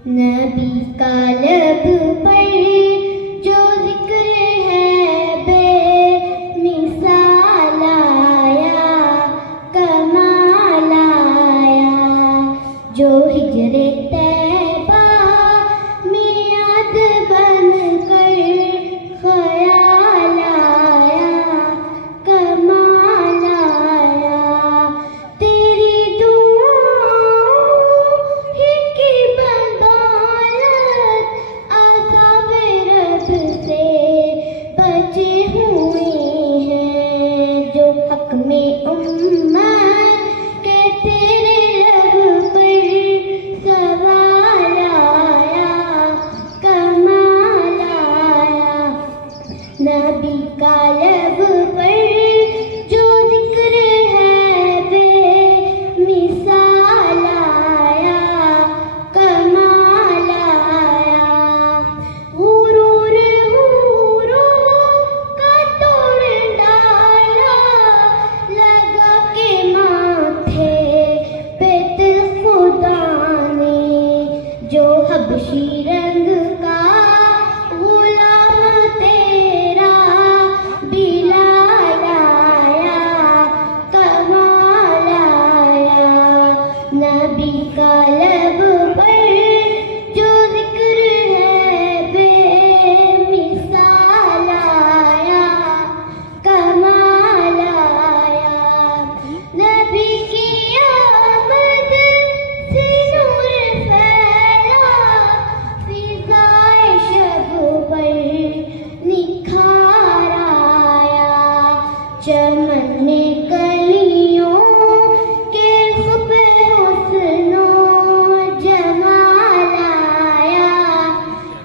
नबी का लब पर जो जिक्र है बेमिसाल आया, कमाल आया। जो हिजरे तैबा में याद बन कर ख्याल आया, कमाल आया। तेरी दुआओं ही की बदौलत अज़ाब रब से बचे हुए हैं। जो हक में उम्मत के तेरे लब पर सवाल आया, कमाल आया। नबी का लब पर जो जिक्र है बेमिसाल आया, कमाल आया। गुरूर हूरों का तोड़ डाला, लगा के माथे पे तिल खुदा ने। जो हबशी रंग का गुलाम तेरा बिलाल आया, कमाल आया। नबी का लब पर जो जिक्र है बेमिसाल आया, कमाल आया। नबी की आमद से नूर फैला, फिज़ाए शब पर निखार आया। चमन में कलियों के खुब हुस्नो जमाल आया,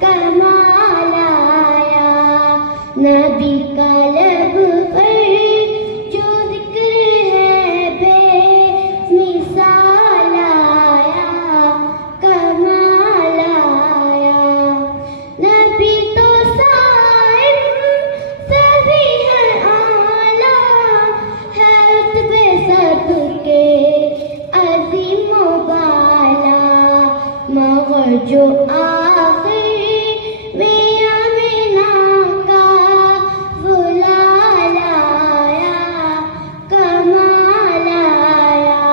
कमाल आया। नबी का लब पर जो जिक्र है बेमिसाल आया, कमाल आया। नबी तो साइर सभी है आला, है रुतबे सबके अज़ीम बाला। मगर जो आखिर में आमिना का बुलाल आया, कमाल आया।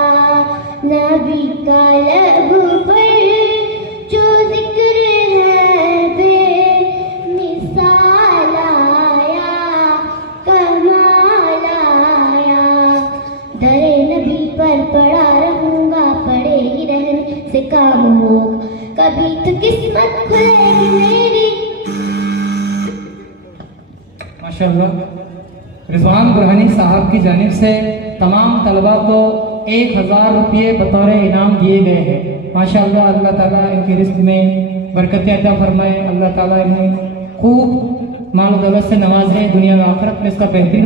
नबी का लब पर जो जिक्र है बेमिसाल आया, कमाल आया। दरे नबी पर पड़ा रहूंगा, पड़े ही रहने से काम हो, कभी तो किस्मत खुलेगी मेरी। माशाअल्लाह। रिजवान बुरहानी साहब की जानिब से तमाम तलबा को 1000 रुपये बतौर इनाम दिए गए हैं। माशाअल्लाह। अल्लाह ताला इनके रिस्क में बरकतें अता फरमाए। अल्लाह ताला इन्हें खूब माल दौलत से नवाजे, दुनिया में आखिरत में इसका बेहतरीन